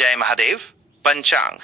जय महादेव। पंचांग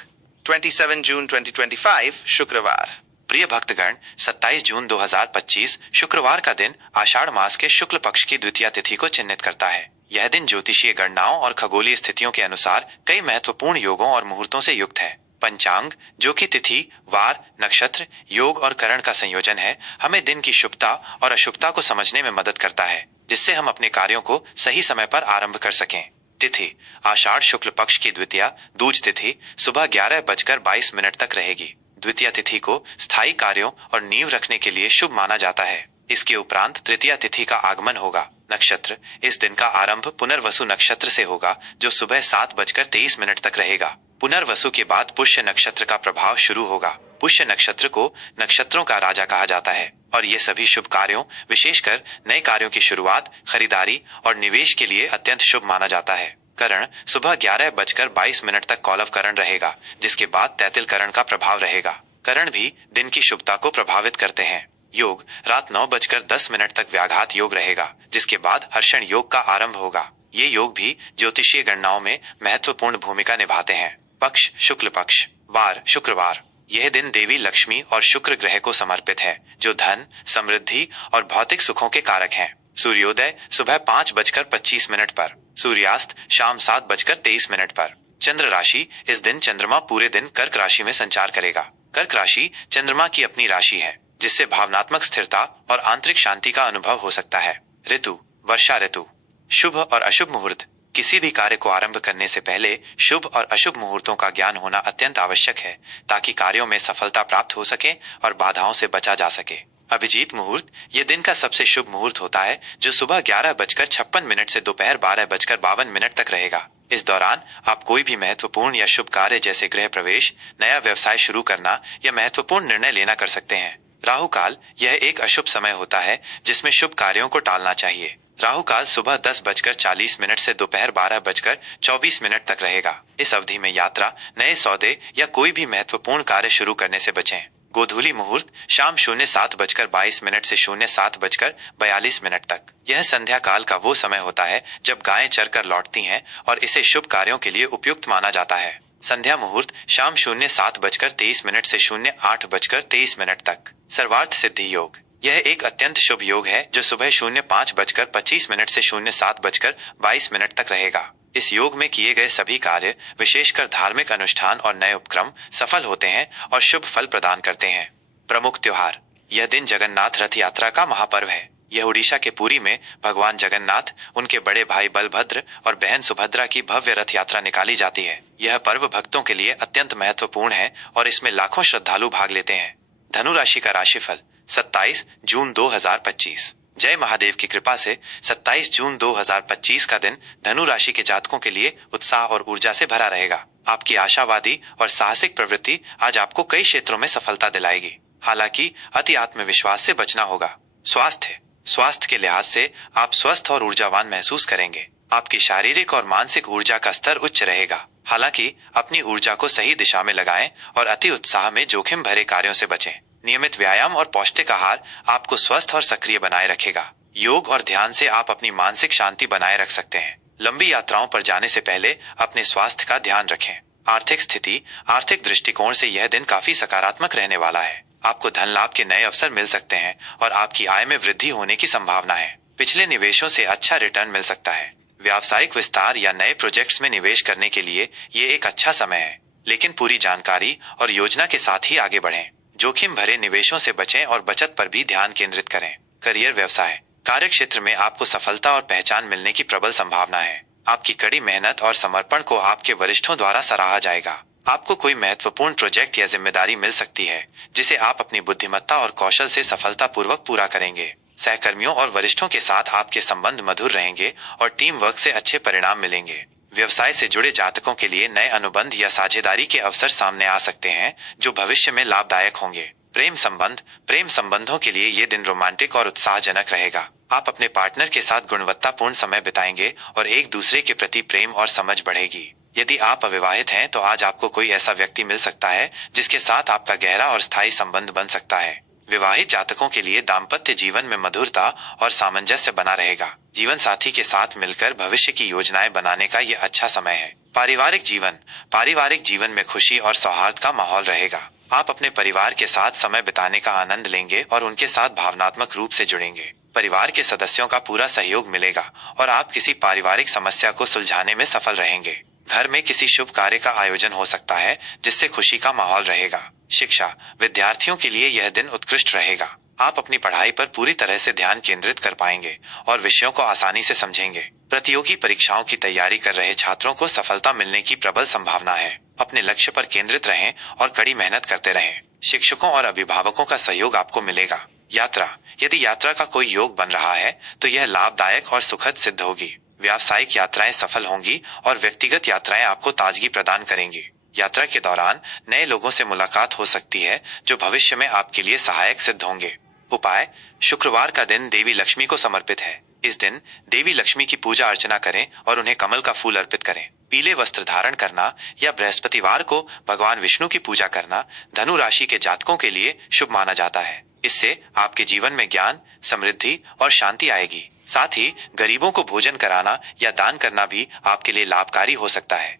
27 जून 2025 शुक्रवार। प्रिय भक्तगण, 27 जून 2025 शुक्रवार का दिन आषाढ़ मास के शुक्ल पक्ष की द्वितीया तिथि को चिन्हित करता है। यह दिन ज्योतिषीय गणनाओं और खगोलीय स्थितियों के अनुसार कई महत्वपूर्ण योगों और मुहूर्तों से युक्त है। पंचांग, जो कि तिथि, वार, नक्षत्र, योग और करण का संयोजन है, हमें दिन की शुभता और अशुभता को समझने में मदद करता है, जिससे हम अपने कार्यों को सही समय पर आरंभ कर सकें। तिथि आषाढ़ शुक्ल पक्ष की द्वितीया दूज तिथि सुबह 11:22 तक रहेगी। द्वितीया तिथि को स्थायी कार्यों और नींव रखने के लिए शुभ माना जाता है। इसके उपरांत तृतीया तिथि का आगमन होगा। नक्षत्र इस दिन का आरंभ पुनर्वसु नक्षत्र से होगा, जो सुबह 7:23 तक रहेगा। पुनर्वसु के बाद पुष्य नक्षत्र का प्रभाव शुरू होगा। पुष्य नक्षत्र को नक्षत्रों का राजा कहा जाता है और ये सभी शुभ कार्यों, विशेषकर नए कार्यों की शुरुआत, खरीदारी और निवेश के लिए अत्यंत शुभ माना जाता है। करण सुबह 11:22 तक कौलव करण रहेगा, जिसके बाद तैतिल करण का प्रभाव रहेगा। करण भी दिन की शुभता को प्रभावित करते हैं। योग रात 9:10 तक व्याघात योग रहेगा, जिसके बाद हर्षण योग का आरंभ होगा। ये योग भी ज्योतिषीय गणनाओं में महत्वपूर्ण भूमिका निभाते हैं। पक्ष शुक्ल पक्ष, वार शुक्रवार। यह दिन देवी लक्ष्मी और शुक्र ग्रह को समर्पित है, जो धन, समृद्धि और भौतिक सुखों के कारक हैं। सूर्योदय सुबह 5:25 पर, सूर्यास्त शाम 7:23 पर। चंद्र राशि इस दिन चंद्रमा पूरे दिन कर्क राशि में संचार करेगा। कर्क राशि चंद्रमा की अपनी राशि है, जिससे भावनात्मक स्थिरता और आंतरिक शांति का अनुभव हो सकता है। ऋतु वर्षा ऋतु। शुभ और अशुभ मुहूर्त। किसी भी कार्य को आरंभ करने से पहले शुभ और अशुभ मुहूर्तों का ज्ञान होना अत्यंत आवश्यक है, ताकि कार्यों में सफलता प्राप्त हो सके और बाधाओं से बचा जा सके। अभिजीत मुहूर्त ये दिन का सबसे शुभ मुहूर्त होता है, जो सुबह 11:56 से दोपहर 12:52 तक रहेगा। इस दौरान आप कोई भी महत्वपूर्ण या शुभ कार्य जैसे गृह प्रवेश, नया व्यवसाय शुरू करना या महत्वपूर्ण निर्णय लेना कर सकते हैं। राहु काल यह एक अशुभ समय होता है, जिसमें शुभ कार्यों को टालना चाहिए। राहु काल सुबह 10:40 से दोपहर 12:24 तक रहेगा। इस अवधि में यात्रा, नए सौदे या कोई भी महत्वपूर्ण कार्य शुरू करने से बचें। गोधूली मुहूर्त शाम 07:22 से 07:42 तक। यह संध्या काल का वो समय होता है जब गायें चरकर लौटती हैं और इसे शुभ कार्यों के लिए उपयुक्त माना जाता है। संध्या मुहूर्त शाम 07:23 से 08:23 तक। सर्वार्थ सिद्धि योग यह एक अत्यंत शुभ योग है, जो सुबह 05:25 से 07:22 तक रहेगा। इस योग में किए गए सभी कार्य, विशेषकर धार्मिक अनुष्ठान और नए उपक्रम, सफल होते हैं और शुभ फल प्रदान करते हैं। प्रमुख त्योहार। यह दिन जगन्नाथ रथ यात्रा का महापर्व है। यह उड़ीसा के पुरी में भगवान जगन्नाथ, उनके बड़े भाई बलभद्र और बहन सुभद्रा की भव्य रथ यात्रा निकाली जाती है। यह पर्व भक्तों के लिए अत्यंत महत्वपूर्ण है और इसमें लाखों श्रद्धालु भाग लेते हैं। धनु राशि का राशिफल 27 जून 2025। जय महादेव की कृपा से 27 जून 2025 का दिन धनु राशि के जातकों के लिए उत्साह और ऊर्जा से भरा रहेगा। आपकी आशावादी और साहसिक प्रवृत्ति आज आपको कई क्षेत्रों में सफलता दिलाएगी। हालांकि अति आत्मविश्वास से बचना होगा। स्वास्थ्य के लिहाज से आप स्वस्थ और ऊर्जावान महसूस करेंगे। आपकी शारीरिक और मानसिक ऊर्जा का स्तर उच्च रहेगा। हालांकि अपनी ऊर्जा को सही दिशा में लगाएं और अति उत्साह में जोखिम भरे कार्यों से बचें। नियमित व्यायाम और पौष्टिक आहार आपको स्वस्थ और सक्रिय बनाए रखेगा। योग और ध्यान से आप अपनी मानसिक शांति बनाए रख सकते हैं। लंबी यात्राओं पर जाने से पहले अपने स्वास्थ्य का ध्यान रखें। आर्थिक स्थिति। आर्थिक दृष्टिकोण से यह दिन काफी सकारात्मक रहने वाला है। आपको धन लाभ के नए अवसर मिल सकते हैं और आपकी आय में वृद्धि होने की संभावना है। पिछले निवेशों से अच्छा रिटर्न मिल सकता है। व्यावसायिक विस्तार या नए प्रोजेक्ट्स में निवेश करने के लिए ये एक अच्छा समय है, लेकिन पूरी जानकारी और योजना के साथ ही आगे बढ़ें। जोखिम भरे निवेशों से बचें और बचत पर भी ध्यान केंद्रित करें। करियर व्यवसाय। कार्य क्षेत्र में आपको सफलता और पहचान मिलने की प्रबल संभावना है। आपकी कड़ी मेहनत और समर्पण को आपके वरिष्ठों द्वारा सराहा जाएगा। आपको कोई महत्वपूर्ण प्रोजेक्ट या जिम्मेदारी मिल सकती है, जिसे आप अपनी बुद्धिमत्ता और कौशल से सफलतापूर्वक पूरा करेंगे। सहकर्मियों और वरिष्ठों के साथ आपके संबंध मधुर रहेंगे और टीम वर्क से अच्छे परिणाम मिलेंगे। व्यवसाय से जुड़े जातकों के लिए नए अनुबंध या साझेदारी के अवसर सामने आ सकते हैं, जो भविष्य में लाभदायक होंगे। प्रेम संबंधों के लिए ये दिन रोमांटिक और उत्साहजनक रहेगा। आप अपने पार्टनर के साथ गुणवत्तापूर्ण समय बिताएंगे और एक दूसरे के प्रति प्रेम और समझ बढ़ेगी। यदि आप अविवाहित हैं तो आज आपको कोई ऐसा व्यक्ति मिल सकता है जिसके साथ आपका गहरा और स्थायी संबंध बन सकता है। विवाहित जातकों के लिए दाम्पत्य जीवन में मधुरता और सामंजस्य बना रहेगा। जीवन साथी के साथ मिलकर भविष्य की योजनाएं बनाने का ये अच्छा समय है। पारिवारिक जीवन में खुशी और सौहार्द का माहौल रहेगा। आप अपने परिवार के साथ समय बिताने का आनंद लेंगे और उनके साथ भावनात्मक रूप से जुड़ेंगे। परिवार के सदस्यों का पूरा सहयोग मिलेगा और आप किसी पारिवारिक समस्या को सुलझाने में सफल रहेंगे। घर में किसी शुभ कार्य का आयोजन हो सकता है जिससे खुशी का माहौल रहेगा। शिक्षा, विद्यार्थियों के लिए यह दिन उत्कृष्ट रहेगा। आप अपनी पढ़ाई पर पूरी तरह से ध्यान केंद्रित कर पाएंगे और विषयों को आसानी से समझेंगे। प्रतियोगी परीक्षाओं की तैयारी कर रहे छात्रों को सफलता मिलने की प्रबल संभावना है। अपने लक्ष्य पर केंद्रित रहें और कड़ी मेहनत करते रहें। शिक्षकों और अभिभावकों का सहयोग आपको मिलेगा। यात्रा, यदि यात्रा का कोई योग बन रहा है तो यह लाभदायक और सुखद सिद्ध होगी। व्यावसायिक यात्राएं सफल होंगी और व्यक्तिगत यात्राएं आपको ताजगी प्रदान करेंगी। यात्रा के दौरान नए लोगों से मुलाकात हो सकती है जो भविष्य में आपके लिए सहायक सिद्ध होंगे। उपाय, शुक्रवार का दिन देवी लक्ष्मी को समर्पित है। इस दिन देवी लक्ष्मी की पूजा अर्चना करें और उन्हें कमल का फूल अर्पित करें। पीले वस्त्र धारण करना या बृहस्पतिवार को भगवान विष्णु की पूजा करना धनु राशि के जातकों के लिए शुभ माना जाता है। इससे आपके जीवन में ज्ञान, समृद्धि और शांति आएगी। साथ ही गरीबों को भोजन कराना या दान करना भी आपके लिए लाभकारी हो सकता है।